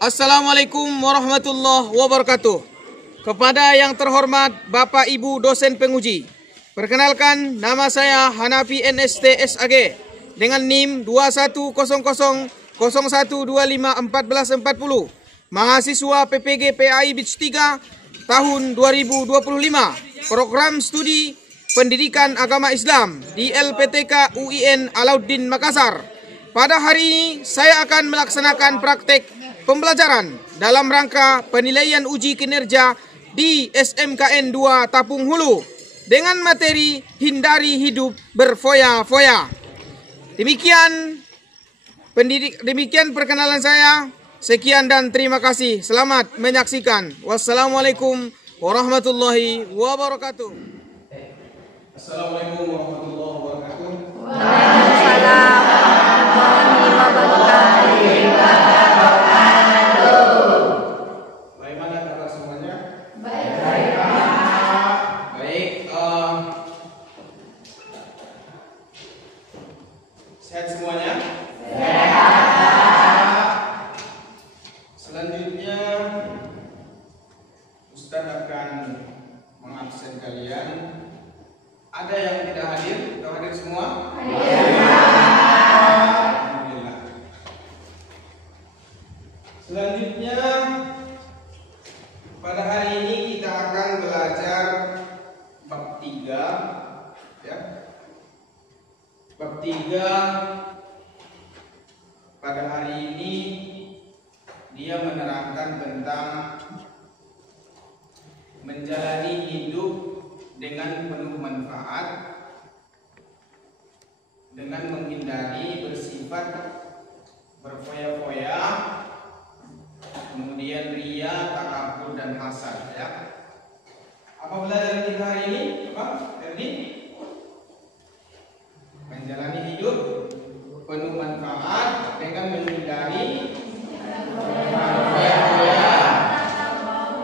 Assalamualaikum warahmatullahi wabarakatuh. Kepada yang terhormat Bapak Ibu dosen penguji, perkenalkan nama saya Hanafi NST SAG dengan NIM 210001251440, mahasiswa PPG PAI Batch 3 tahun 2025, program studi Pendidikan Agama Islam di LPTK UIN Alauddin Makassar. Pada hari ini saya akan melaksanakan praktek pembelajaran dalam rangka penilaian uji kinerja di SMKN 2 Tapung Hulu dengan materi hindari hidup berfoya-foya. Demikian perkenalan saya. Sekian dan terima kasih. Selamat menyaksikan. Wassalamualaikum warahmatullahi wabarakatuh. Assalamualaikum warahmatullahi wabarakatuh. Waalaikumsalam warahmatullahi wabarakatuh. Bagaimana kabar semuanya? Baik. Baik. Sehat semuanya? Selanjutnya Ustadz akan mengabsen kalian. Ada yang tidak hadir? Tidak hadir semua? Alhamdulillah. Selanjutnya pada hari ini kita akan belajar bab 3 ya. Bab 3 pada hari ini dia menerangkan tentang menjalani hidup dengan penuh manfaat, dengan menghindari bersifat berfoya-foya, kemudian riya, takabur dan hasad ya. Apa pelajaran kita hari ini? Apa? Ferdi? Menjalani hidup penuh manfaat dengan menghindari berfoya-foya,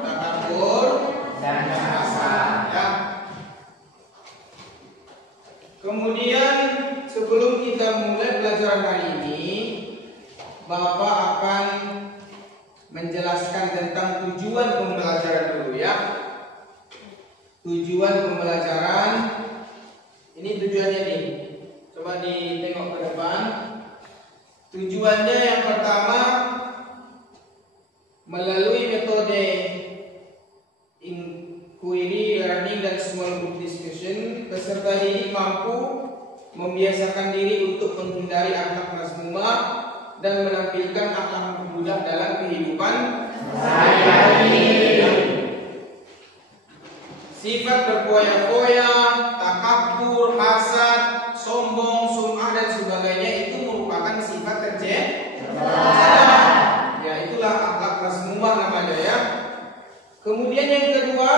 takabur dan hasad ya. Kemudian sebelum kita mulai pelajaran hari ini, Bapak akan menjelaskan tentang tujuan pembelajaran dulu ya. Tujuan pembelajaran ini tujuannya nih. Coba ditengok ke depan. Tujuannya yang pertama, melalui metode inquiry, learning dan small group discussion, peserta didik mampu membiasakan diri untuk menghindari akhlak mazmumah dan menampilkan akhlak mudah dalam kehidupan sehari-hari. Sifat berfoya-foya, takabur, hasad, sombong, sum'ah dan sebagainya itu merupakan sifat tercela. Ya, itulah akhlak mazmumah namanya ya. Kemudian yang kedua,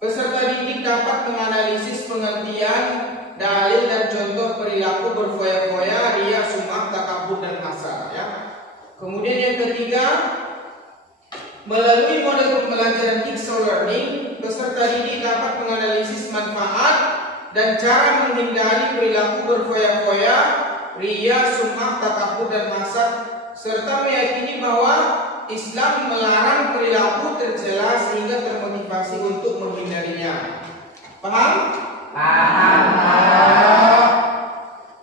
peserta didik dapat menganalisis pengertian, dalil dan contoh perilaku berfoya-foya, riya, sum'ah, takabur dan hasad ya. Kemudian yang ketiga, melalui model pembelajaran jigsaw learning, peserta didik dapat menganalisis manfaat dan cara menghindari perilaku berfoya-foya, riya, sum'ah, takabur dan hasad, serta meyakini bahwa Islam melarang perilaku tercela sehingga termotivasi untuk menghindarinya. Paham? Paham.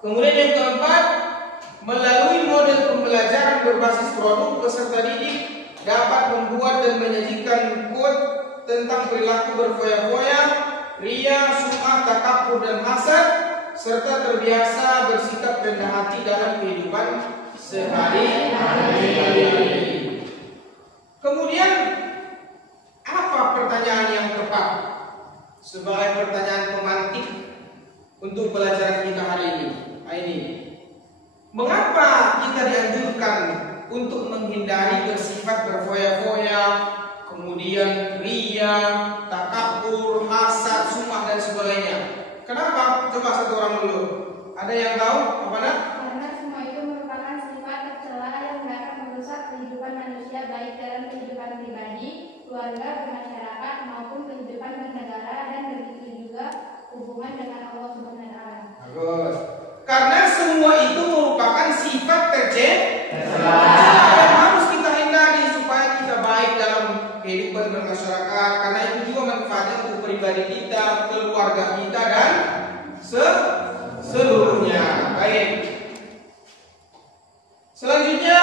Kemudian yang keempat, melalui model pembelajaran berbasis produk, peserta didik dapat membuat dan menyajikan quote tentang perilaku berfoya-foya, riya, sum'ah, takabur dan hasad, serta terbiasa bersikap rendah hati dalam kehidupan sehari-hari. Kemudian apa pertanyaan yang tepat sebagai pertanyaan pemantik untuk pelajaran kita hari ini? Mengapa kita dianjurkan untuk menghindari bersifat berfoya-foya, kemudian riya, takabur, hasad, sum'ah dan sebagainya? Kenapa? Coba satu orang dulu. Ada yang tahu apa nak? Karena semua itu merupakan sifat tercela yang dapat merusak kehidupan manusia baik dalam kehidupan pribadi, keluarga, bermasyarakat maupun kehidupan bernegara dan begitu juga hubungan dengan Allah Subhanahu wa taala. Bagus. Karena semua itu merupakan sifat tercela. pribadi kita, keluarga kita, dan seluruhnya. Baik. Selanjutnya,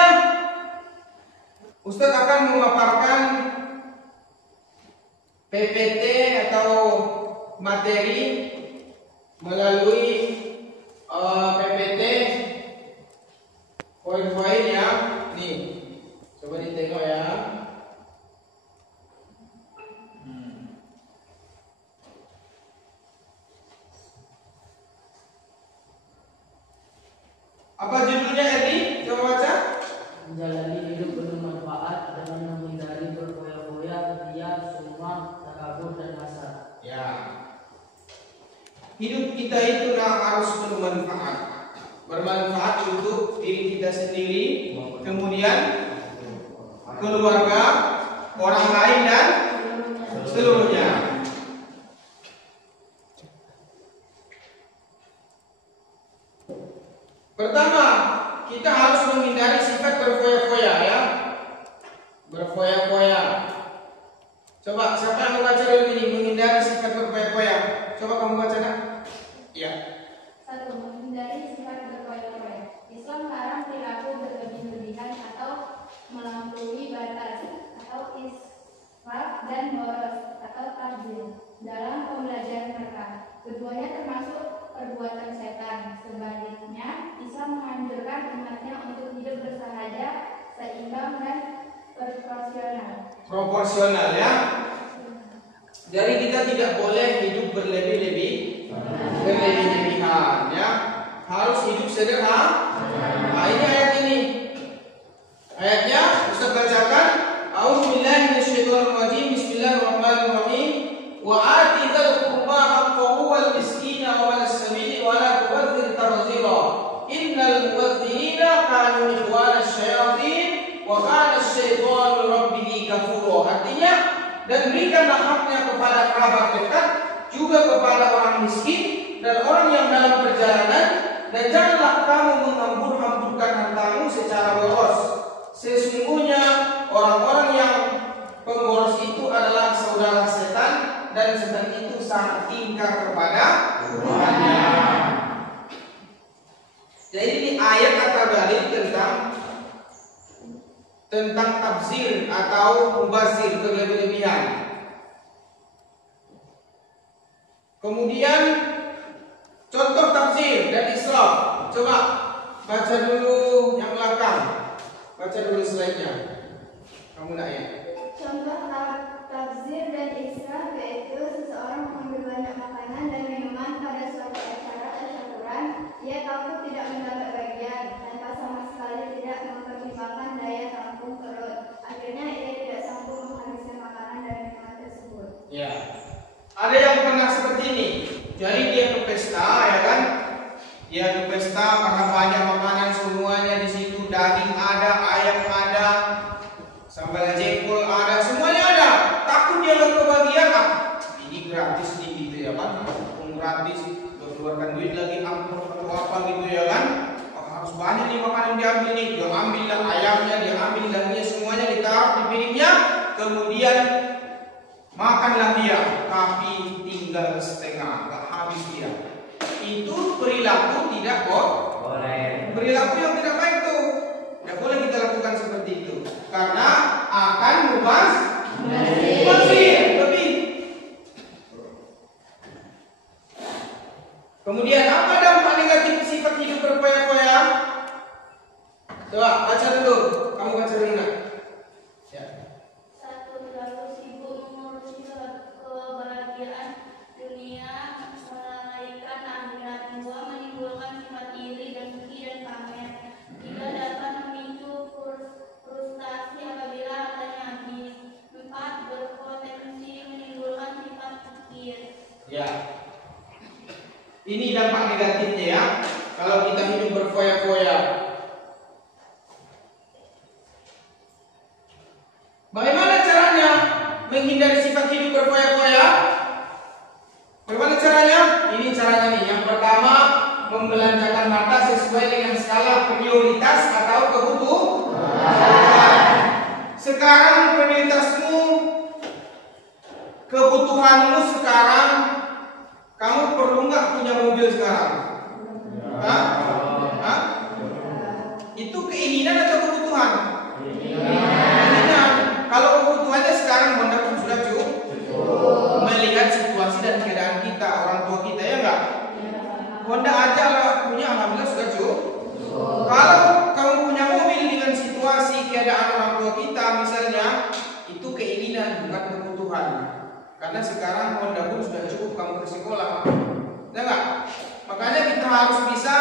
Ustadz akan memaparkan PPT atau materi melalui PPT poin-poin yang nih. Coba ditengok ya. Apa judulnya Edi? Coba baca. Menjalani hidup penuh manfaat dengan menghindari berfoya-foya, ria, sumah, takabur, dan hasad. Ya. Hidup kita itu harus penuh manfaat. Bermanfaat untuk diri kita sendiri, kemudian keluarga, orang lain, dan seluruhnya. Pertama, kita harus menghindari sifat berfoya-foya ya. Berfoya-foya. Coba siapa yang membaca dulu ini menghindari sifat berfoya-foya? Coba kamu baca nak. Ya. 1. Menghindari sifat berfoya-foya. Islam melarang perilaku berlebih-lebihan atau melampaui batas atau israf dan boros atau tabdzir dalam pembelajaran mereka. Keduanya termasuk perbuatan setan. Sebaliknya, Islam menganjurkan umatnya untuk hidup bersahaja, seimbang, dan proporsional ya. Jadi kita tidak boleh hidup berlebihan ya. Harus hidup sederhana. Nah, ini ayat ini. Ayatnya Ustaz bacakan. A'udzubillahi minasyaitonir rajim. Bismillahirrahmanirrahim. Wa ati dzal qurba haqqahu wal miskina wa manas sabili wa la tubadzir tabdzira. Innal mubadzirina kanu ikhwanasy syayatin wa kana asy-syaitanu rabbihi kafura. Artinya, dan berikanlah haknya kepada kerabat dekat, juga kepada orang miskin dan orang yang dalam perjalanan, dan janganlah kamu menghambur-hamburkan hartamu secara boros. Sesungguhnya orang-orang yang pemboros itu adalah saudara setan, dan setan itu sangat ingkar kepada Tuhannya. Jadi ini ayat atau dalil tentang tabzir atau mubazir, berlebih-lebihan. Kemudian contoh tabzir dan israf. Coba baca dulu yang belakang. Baca dulu slide-nya. Kamu nak ya? Contoh tabzir dan israf yaitu seseorang mengambil banyak makanan dan minuman pada suatu acara tasyakuran. Ia takut tidak mendapat bagian tanpa sama sekali tidak mempertimbangkan daya tampung perut. Akhirnya ia tidak sanggup menghabiskan makanan dan minuman tersebut. Ya. Ada yang pernah seperti ini. Jadi dia ke pesta, ya kan? Dia ke pesta karena banyak makanan semuanya di situ, daging ada, ayam ada, sambal jengkol ada, semuanya ada. Takut dia nggak kebagian, ini gratis nih gitu ya kan? Gratis, keluarkan duit lagi ampun atau apa gitu ya kan? Harus banyak nih makanan diambil nih, dia ambil lah ayamnya, dia ambil dagingnya, semuanya ditaruh di piringnya, kemudian makanlah dia, tapi tinggal setengah, nggak habis dia. Itu perilaku tidak boleh. Perilaku yang tidak baik tuh. Tidak boleh kita lakukan seperti itu, karena akan mubazir lebih. Kemudian apa dampak negatif sifat hidup berfoya-foya? Coba baca dulu, kamu baca dulu nak. Ya. 1. Terlalu sibuk mengurusi kebahagiaan dunia, melalaikan akhirat. 2. Menimbulkan sifat iri, dengki, dan pamer. 3. Dapat memicu frustasi apabila hartanya habis. 4. Berpotensi menimbulkan sifat kikir. Ya. Ini dampak negatifnya ya. Kalau kita hidup berfoya-foya. Bagaimana caranya menghindari sifat hidup berfoya-foya? Bagaimana caranya? Ini caranya nih. Yang pertama, membelanjakan harta sesuai dengan skala prioritas atau kebutuhan. Sekarang prioritasmu ke kebutuhanmu sekarang, kamu perlu nggak punya mobil sekarang? Hah? Hah? Itu keinginan atau kebutuhan? Keinginan. Kalau kebutuhannya sekarang Honda pun sudah cukup. Melihat situasi dan keadaan kita, orang tua kita, ya enggak? Honda aja lah punya, alhamdulillah sudah cukup. Kalau kamu punya mobil dengan situasi keadaan orang tua kita misalnya, itu keinginan bukan kebutuhan. Karena sekarang Honda pun sudah cukup kamu ke sekolah, ya enggak? Makanya kita harus bisa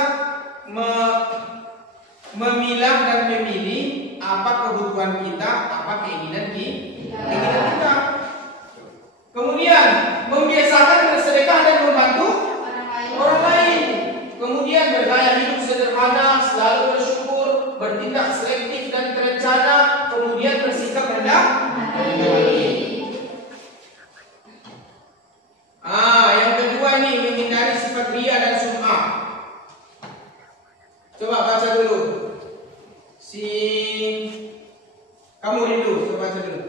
memilah dan memilih apa kebutuhan kita, apa keinginan kita. Kemudian membiasakan bersedekah dan membantu orang lain. Kemudian bergaya hidup sederhana, selalu bersyukur, bertindak selektif dan terencana, kemudian bersikap rendah hati. Yang kedua nih, menghindari sifat riya dan sum'ah. Coba baca dulu. Kamu dulu, coba baca dulu.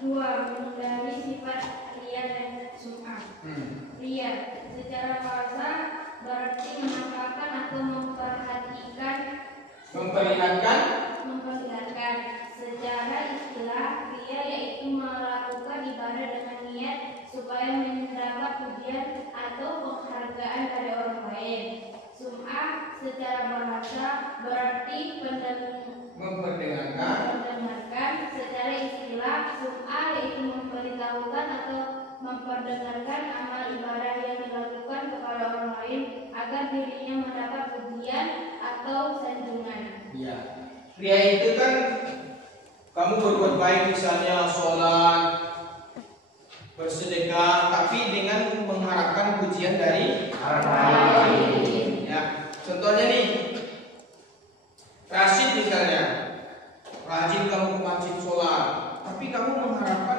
2. Menghindari sifat riya dan sum'ah. Riya secara bahasa berarti menampakkan atau memperlihatkan. Secara istilah, riya yaitu melakukan ibadah dengan niat supaya mendapat pujian atau penghargaan dari orang lain. Sum'ah secara bahasa berarti memperdengarkan. Secara istilah, sum'ah yaitu memberitahukan atau memperdengarkan amal ibadah yang dilakukan kepada orang lain agar dirinya mendapat pujian atau sanjungan. Iya. Riya itu kan kamu berbuat baik, misalnya sholat, bersedekah, tapi dengan mengharapkan pujian dari orang lain. Ya, contohnya nih, Rashid misalnya, rajin kamu ke masjid sholat, tapi kamu mengharapkan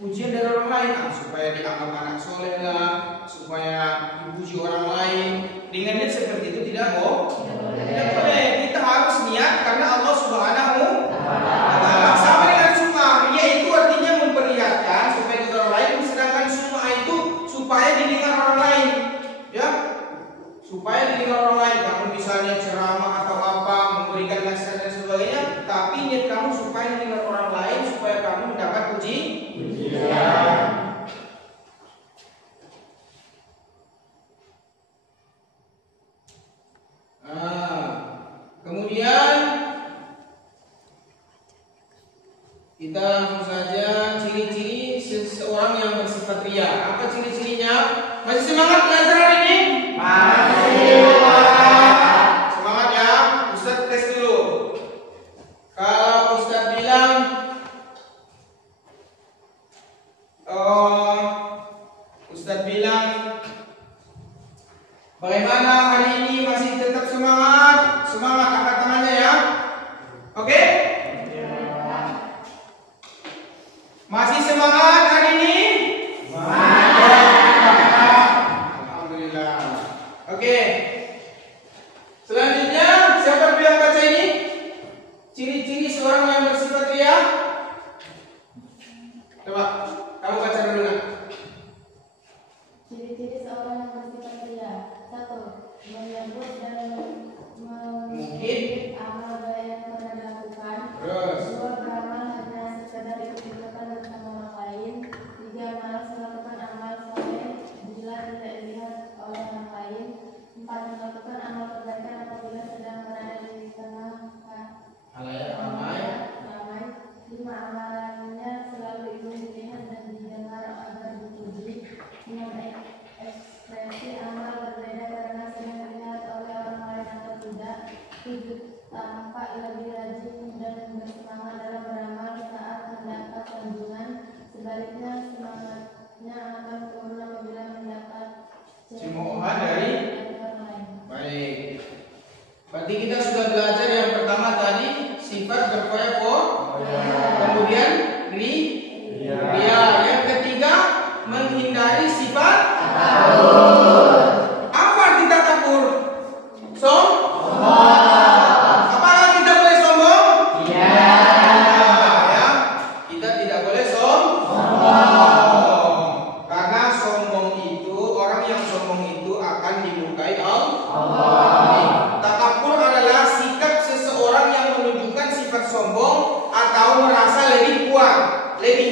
pujian dari orang lain, supaya dianggap anak soleh lah, supaya dipuji orang lain. Dengan niat seperti itu tidak boleh. Kita harus niat karena Allah Subhanahu wa Ta'ala. Sama dengan sum'ah, riya itu artinya memperlihatkan supaya ke orang lain, sedangkan sum'ah itu supaya didengar orang lain, ya, supaya didengar orang lain. Kamu misalnya ceramah atau apa, memberikan nasihat dan sebagainya, tapi niat kamu supaya didengar orang lain, supaya kamu mendapat pujian. Kemudian kita langsung saja ciri-ciri seseorang yang bersifat riya. Apa ciri-cirinya? Masih semangat belajar hari ini? Masih. Semangat ya. Ustaz tes dulu. Kalau Ustaz bilang bagaimana hari ini, masih tetap semangat? Semangat, angkat tangannya ya. Oke? Masih semangat hari ini? Alhamdulillah. Oke. Selanjutnya, siapa yang baca ini? Ciri-ciri seorang yang bersifat riya. Coba, kamu baca dulu nak. Ciri-ciri seorang yang bersifat riya. 1. Menyebut dan Mungkin amal baik yang pernah dilakukan. terus 2. Beramal hanya sekadar ikut-ikutan bersama orang lain. 3. Malas melakukan amal soleh bila tidak dilihat oleh orang lain. 4. Melakukan amal kebaikan apabila sedang berada di tengah halayak ramai. 5. Amalannya selalu ingin dilihat dan didengar agar dipuji. 6. Ekspresi amal berbeda karena sedang dilihat oleh orang lain atau tidak. 7. Tampak lebih rajin dan bersemangat dalam beramal saat mendapat sanjungan. Sebaliknya semangatnya akan turun apabila mendapat cemoohan dari orang lain. baik. Berarti kita sudah belajar yang pertama tadi sifat berfoya-foya. Kemudian riya. Yang ketiga menghindari sifat takabur. Apa arti takabur? Apakah kita boleh sombong? Iya. Ya, kita tidak boleh sombong.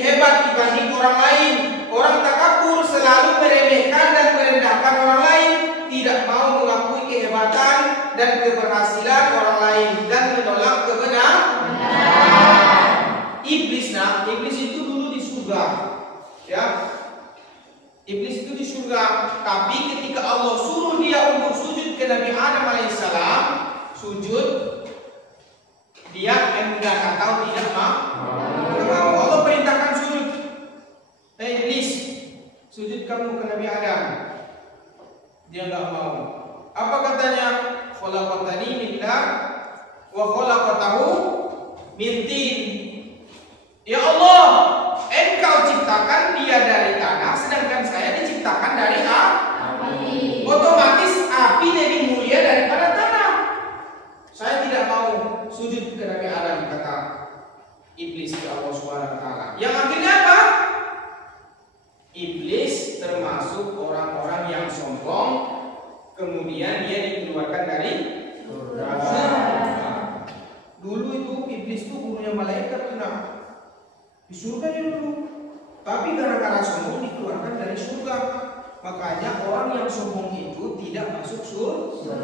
hebat dibanding orang lain. Orang takabur selalu meremehkan dan merendahkan orang lain, tidak mau mengakui kehebatan dan keberhasilan orang lain dan menolak kebenaran. Iblis itu dulu di surga, ya. Iblis itu di surga, tapi ketika Allah suruh dia untuk sujud ke Nabi Adam alaihissalam, sujud, dia enggan atau tidak mau. Allah perintahkan sujud. Iblis, sujud kamu ke Nabi Adam. Dia enggak mau. Apa katanya? Khalaqtani min nar wa khalaqtahu min tin. Ya Allah, Engkau ciptakan dia dari tanah, sedangkan saya diciptakan dari api. Otomatis api lebih mulia daripada tanah. Saya tidak mau sujud ke Nabi Adam, kata iblis ke Allah Subhanahu wa taala. Yang akhirnya apa? Iblis termasuk orang-orang yang sombong, kemudian dia dikeluarkan dari surga. Dulu itu iblis itu gurunya malaikat, benar. Di surga dia dulu, tapi gara-gara sombong dikeluarkan dari surga. Makanya orang yang sombong itu tidak masuk surga.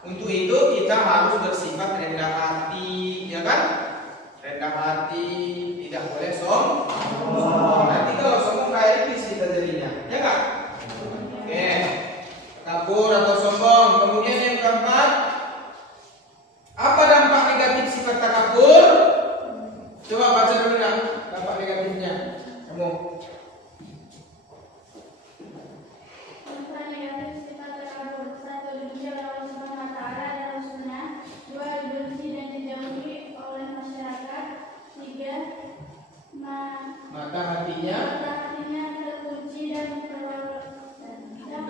Untuk itu kita harus bersifat rendah hati, ya kan? Rendah hati, tidak boleh sombong. Nanti kalau sombong kayak iblis kita jadinya, ya kan? Oke, takabur atau sombong. Kemudian yang keempat, apa dampak negatif sifat takabur? Coba baca dulu dampak negatifnya. Kamu. Dampak negatif sifat takabur: 1. Dibenci oleh Allah Subhanahu wa taala dan Rasulnya. 2. Dibenci dan dijauhi oleh masyarakat. 3. Mata hatinya terkunci dan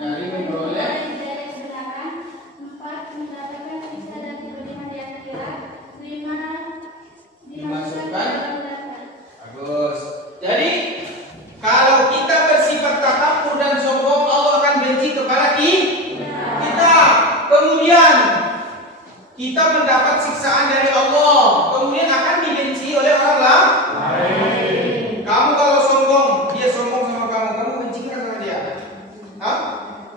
dari memperoleh kebenaran. 4. Mendapatkan siksa dan kebaikan di akhirat. 5. dimasukkan. Bagus. Jadi kalau kita bersifat takabur dan sombong, Allah akan benci kepada kita. Kemudian kita mendapat siksaan dari Allah. Kemudian akan dibenci oleh orang lain. Kamu kalau sombong, dia sombong sama kamu benci kan sama dia? Hah?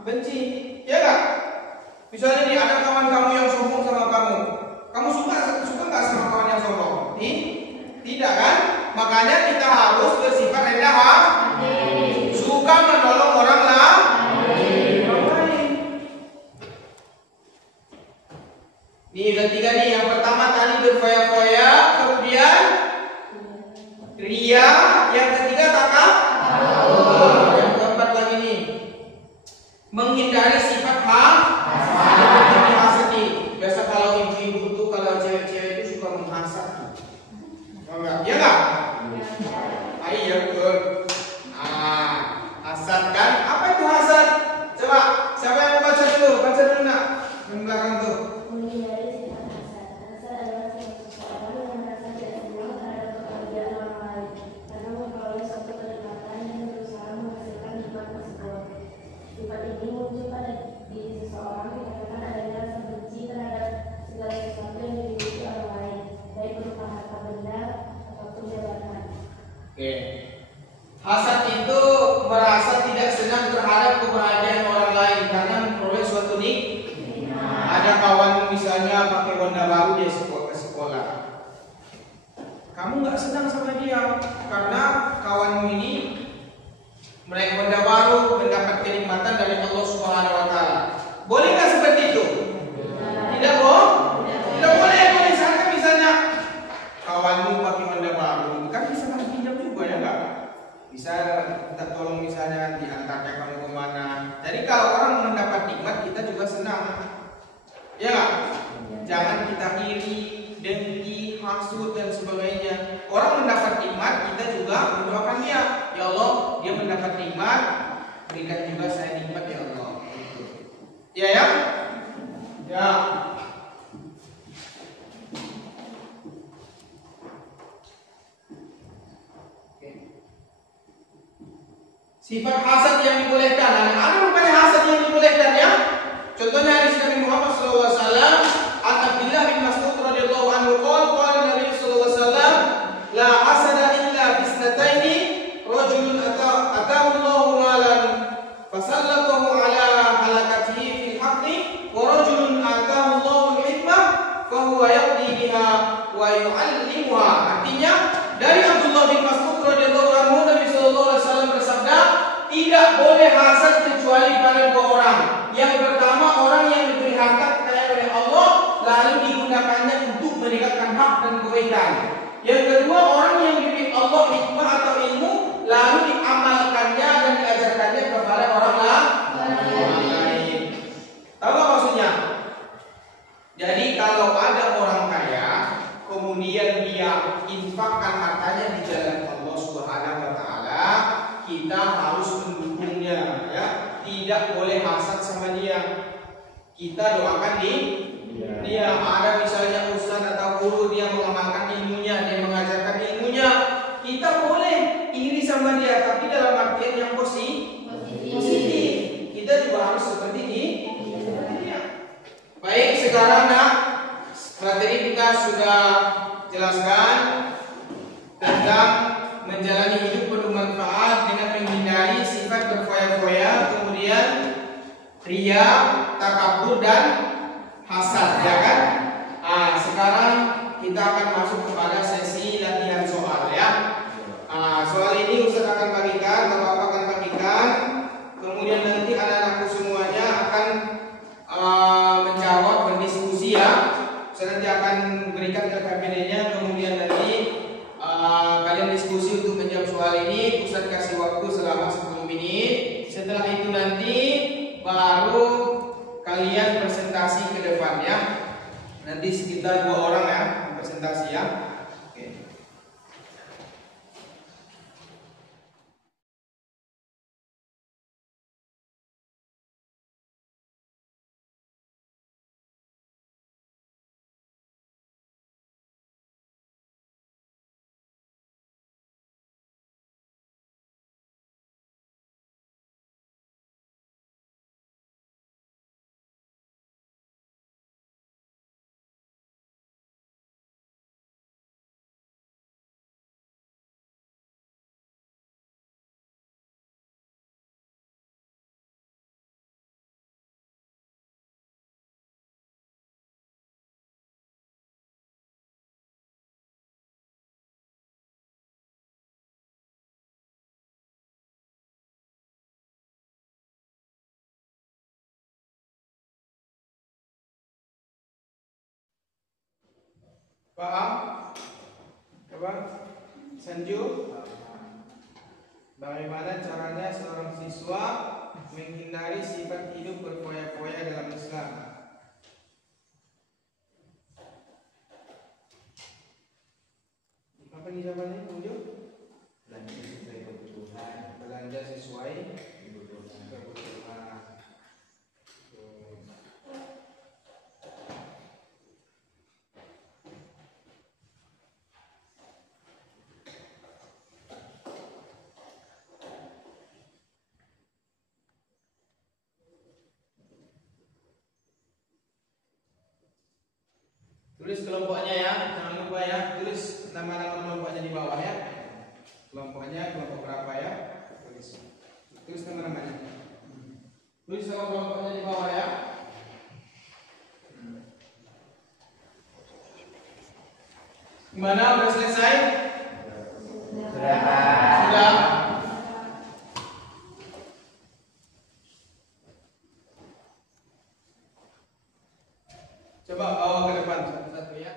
Benci, ya kan? Misalnya nih ada kawan kamu yang sombong sama kamu, kamu suka nggak sama kawan yang sombong? Tidak kan? Makanya kita harus bersifat rendah hati, suka menolong orang lain. Nih udah 3 nih. Yang pertama tadi berfoya-foya, kemudian ria, yang ketiga takabur. Yang keempat lagi nih, menghindari sifat hasad. Biasa kalau ibu-ibu tuh, kalau cewek-cewek itu suka menghasad. Enggak? Ya enggak? Iya betul. Hasad kan? Apa itu hasad? Coba siapa yang mau baca dulu? Baca dulu nak. Yang belakang tuh. Menghindari sifat hasad. Hasad adalah sifat seseorang yang merasa tidak senang terhadap pekerjaan orang lain karena memperoleh suatu kenikmatan dan berusaha menghasilkan nikmat tersebut. Sifat ini muncul pada diri seseorang dikarenakan adanya rasa benci terhadap segala sesuatu yang dimiliki orang lain, baik berupa harta benda ataupun jabatan. Oke. Hasad itu merasa tidak senang terhadap kebahagiaan orang lain karena memperoleh suatu nikmat. Ada kawan misalnya pakai Honda baru dia ke sekolah. Kamu nggak senang sama dia karena kawanmu ini menaik Honda baru, mendapat kenikmatan dari Allah Subhanahu wa taala. Boleh nggak seperti itu? Tidak boleh. Tidak boleh. Misalnya kawanmu pakai Honda baru, kan bisa kamu pinjam juga, ya enggak? Bisa kita tolong misalnya diantarnya kamu kemana. Jadi kalau orang mendapat nikmat, kita juga senang, ya enggak? Jangan kita iri, dengki, hasud dan sebagainya. Orang mendapat nikmat, kita juga mendoakan dia. Ya Allah, dia mendapat nikmat, berikan juga saya nikmat ya Allah. Ya ya? Ya. Sifat hasad yang dibolehkan. Ada bukan hasad yang dibolehkan ya? Contohnya hadis Nabi Muhammad SAW, An Abdullah bin Mas'ud radhiyallahu anhu qala Nabi sallallahu alaihi wasallam, la hasada biha wa yu'allimuha. Artinya dari Abdullah bin Mas'ud radhiyallahu anhu, Nabi sallallahu alaihi wasallam bersabda, tidak boleh hasad kecuali pada dua orang. Yang pertama, orang yang diberi harta kekayaan oleh Allah lalu digunakannya untuk menegakkan hak dan kebaikan. Yang kedua, orang yang diberi Allah hikmah atau ilmu lalu diamalkannya dan diajarkannya kepada orang lain. Tahu nggak maksudnya? Jadi kalau ada orang kaya kemudian dia infakkan hartanya di jalan Allah Subhanahu wa taala, kita harus mendukungnya ya. Tidak boleh hasad sama dia. Kita doakan dia. Ada misalnya ustaz atau guru, dia mengamalkan ilmunya, dia mengajarkan ilmunya, kita boleh iri sama dia, tapi dalam artian yang positif. Kita juga harus seperti dia. Baik, sekarang materi kita sudah jelaskan tentang menjalani hidup penuh manfaat dengan menghindari sifat berfoya-foya, kemudian ria, takabur dan hasad, ya kan? Sekarang kita akan masuk kepada sesi latihan soal ya. Soal ini Ustaz akan bagikan, Bapak akan bagikan, kemudian nanti anak-anakku semuanya akan menjawab, berdiskusi ya. Saya nanti akan berikan LKPD-nya, kemudian nanti kalian diskusi untuk menjawab soal ini. Ustaz kasih waktu selama 10 menit. Setelah itu nanti baru kalian presentasi ke depan ya. Nanti sekitar 2 orang ya presentasi ya. Oke. Paham? Coba Sanju. Bagaimana caranya seorang siswa menghindari sifat hidup berfoya-foya dalam Islam? Apa nih jawabannya, Sanju? Belanja sesuai kebutuhan. Tulis kelompoknya ya, jangan lupa ya, tulis nama-nama kelompoknya di bawah ya. Kelompoknya kelompok berapa ya? Tulis nama-namanya. Tulis nama kelompoknya di bawah ya. Gimana, udah selesai? Sudah. Coba bawa ke depan satu-satu ya.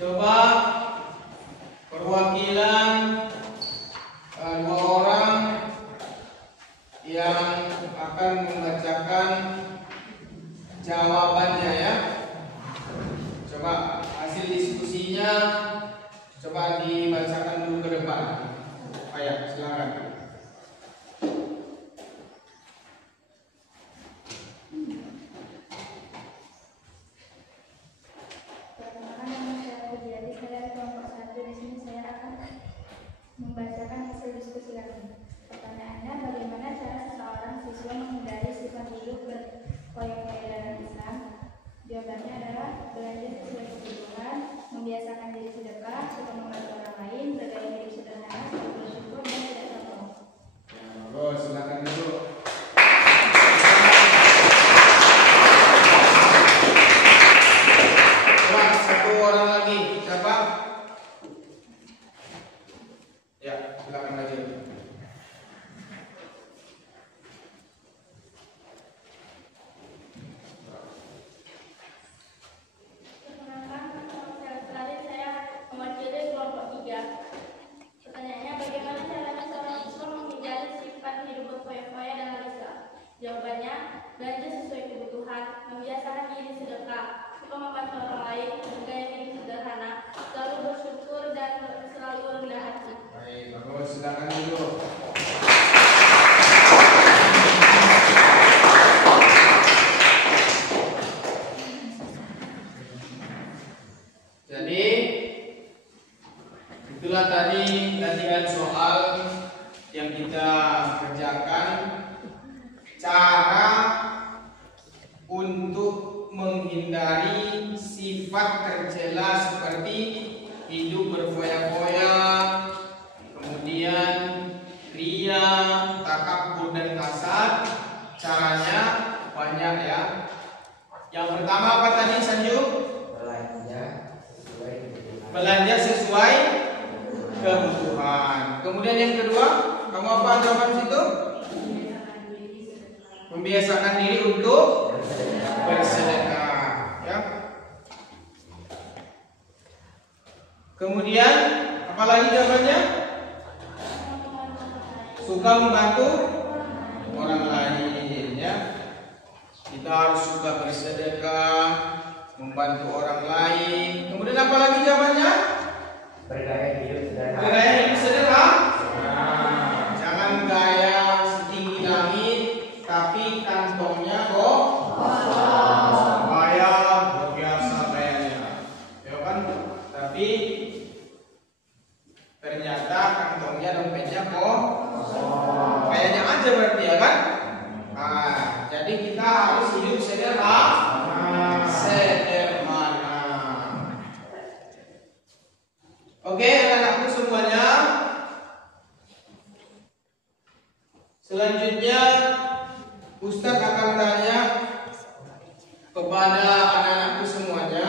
Coba perwakilan dua orang yang akan membacakan jawabannya ya. Coba hasil diskusinya coba dibacakan dulu ke depan. Ayo, silakan. Membacakan hasil diskusi kami. Pertanyaannya, bagaimana cara seseorang siswa menghindari sifat hidup berkoyak-koyak dalam Islam? Jawabannya adalah belanja sesuai kebutuhan, membiasakan diri sedekah, suka membantu orang lain, bergaya hidup sederhana, selalu bersyukur dan tidak sombong. Oh, silakan dulu. Coba satu orang lagi, siapa? Ya, silakan maju. Saya mewakili kelompok 3. Pertanyaannya, bagaimana caranya seorang siswa menghindari sifat hidup berfoya-foya dalam Islam? Jawabannya, belanja sesuai kebutuhan, membiasakan diri sedekah, suka membantu orang lain, bergaya hidup sederhana, selalu bersyukur dan selalu rendah hati. Baik, bagus, silakan dulu. Jadi itulah tadi latihan soal yang kita kerjakan, cara untuk menghindari sifat tercela seperti hidup berfoya-foya, kemudian ria, takabur dan hasad. Caranya banyak ya. Yang pertama apa tadi Sanju? Belanja sesuai kebutuhan. Kemudian yang kedua, kamu apa jawaban situ? Membiasakan diri untuk bersedekah, ya. Kemudian apa lagi jawabannya? Suka membantu orang lain, ya. Kita harus suka bersedekah, membantu orang lain. Kemudian apa lagi jawabannya? Bergaya hidup sederhana. Bergaya hidup sederhana. Jangan gaya setinggi langit, tapi kantongnya kok gaya biasa gayanya, ya kan? Tapi ternyata kantongnya dompetnya kok kayaknya aja berarti ya kan? Nah, jadi kita harus hidup sederhana. Oke, anak-anakku semuanya. Selanjutnya Ustadz akan tanya kepada anak-anakku semuanya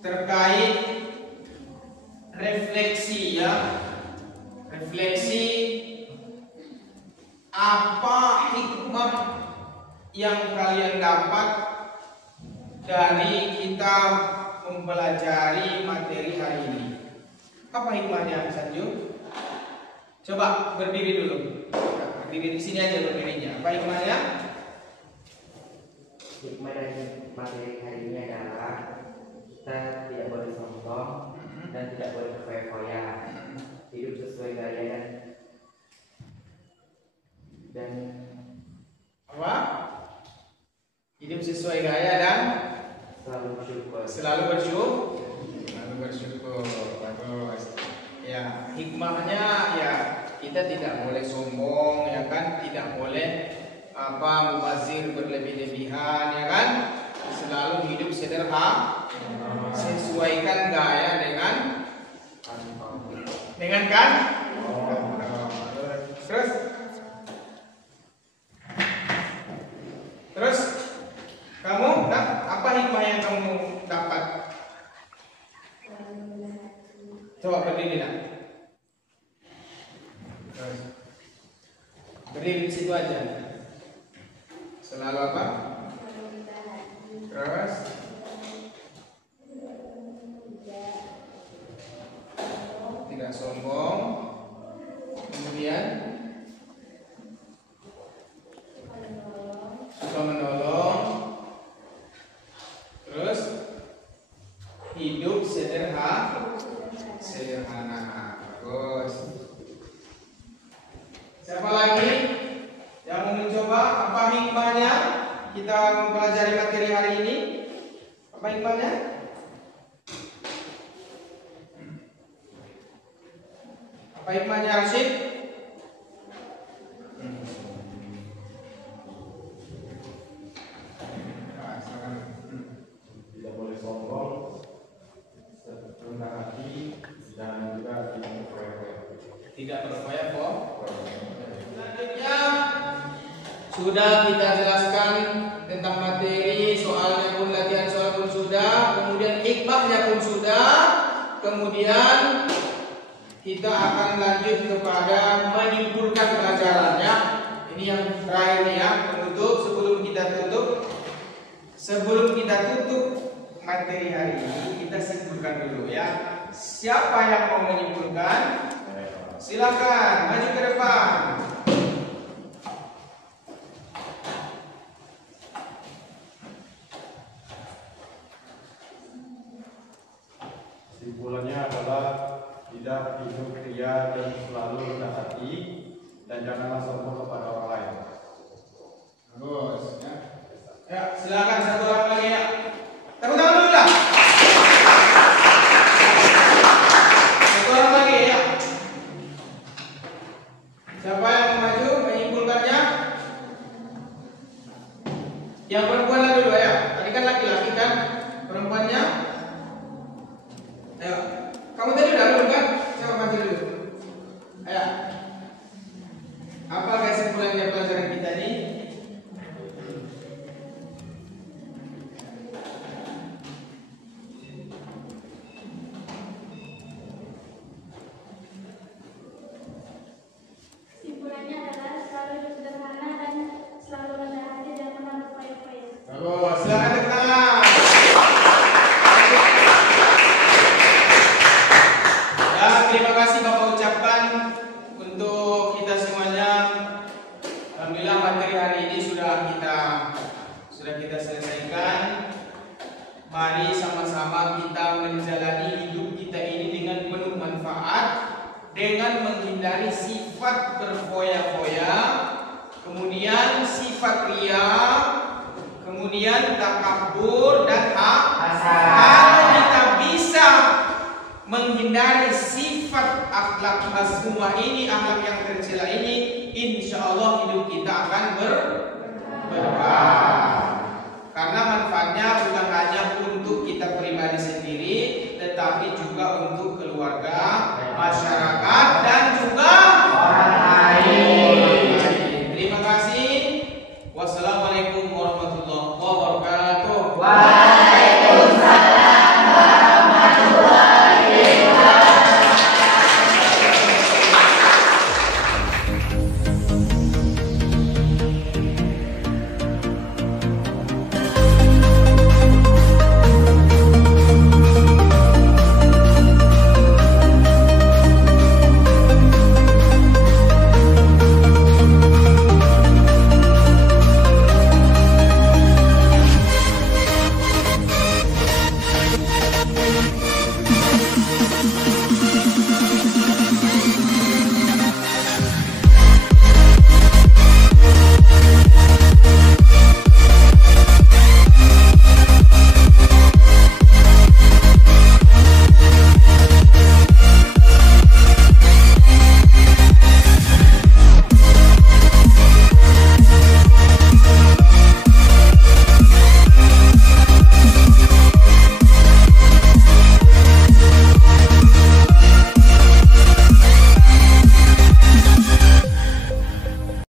terkait refleksi ya. Refleksi apa hikmah yang kalian dapat dari kita mempelajari materi hari ini. Apa hikmahnya Sanju? Coba berdiri dulu. Berdiri di sini aja berdirinya. Apa hikmahnya? Hikmah dari materi hari ini adalah kita tidak boleh sombong dan tidak boleh berfoya-foya. Hidup sesuai gaya dan apa? Hidup sesuai gaya dan selalu bersyukur. Selalu bersyukur. Selalu bersyukur. Bagus. Ya, hikmahnya ya kita tidak boleh sombong ya kan, tidak boleh mubazir berlebih-lebihan ya kan. Selalu hidup sederhana. Sesuaikan gaya dengan kan? Terus kamu apa hikmah yang kamu dapat? Coba berdiri nak. Berdiri di situ aja. Selalu apa? Terus tidak sombong. Kemudian suka menolong. Terus hidup sederhana. Bagus. Siapa lagi yang mau mencoba? Apa hikmahnya kita mempelajari materi hari ini? Apa hikmahnya? Apa hikmahnya, Rashid? Tidak boleh sombong, rendah hati, dan juga tidak berfoya-foya. Tidak berfoya-foya. Selanjutnya sudah kita jelaskan tentang materi, soalnya pun, latihan soal pun sudah, kemudian hikmahnya pun sudah, kemudian kita akan lanjut kepada menyimpulkan pelajarannya. Ini yang terakhir nih ya, penutup. Sebelum kita tutup materi hari ini, kita simpulkan dulu ya. Siapa yang mau menyimpulkan? Silakan maju ke depan. Simpulannya adalah tidak hidup ria dan selalu rendah hati, dan janganlah sombong kepada orang lain. Bagus ya. Ya, silakan satu orang lagi ya. Tepuk tangan dulu lah. Satu orang lagi ya. Siapa yang mau maju menyimpulkannya? Yang perempuan dulu ya. Tadi kan laki-laki kan, perempuannya. Ayo, kamu tadi udah dulu kan? Coba maju dulu. Ayo. Apa kesimpulannya pelajaran kita ini? Simpulannya adalah selalu hidup sederhana dan selalu rendah hati dan pernah berfoya-foya. Bagus, silakan tepuk tangan. Ya, terima kasih Bapak ucapkan untuk kita semuanya. Alhamdulillah materi hari ini sudah kita selesaikan. Mari sama-sama kita menjalani hidup kita ini dengan penuh manfaat, dengan menghindari sifat berfoya-foya, kemudian sifat ria, kemudian takabur dan hasad. Kalau kita bisa menghindari sifat akhlak mazmumah ini, akhlak yang tercela ini, insya Allah hidup kita akan berkah. Karena manfaatnya bukan hanya untuk kita pribadi sendiri, tetapi juga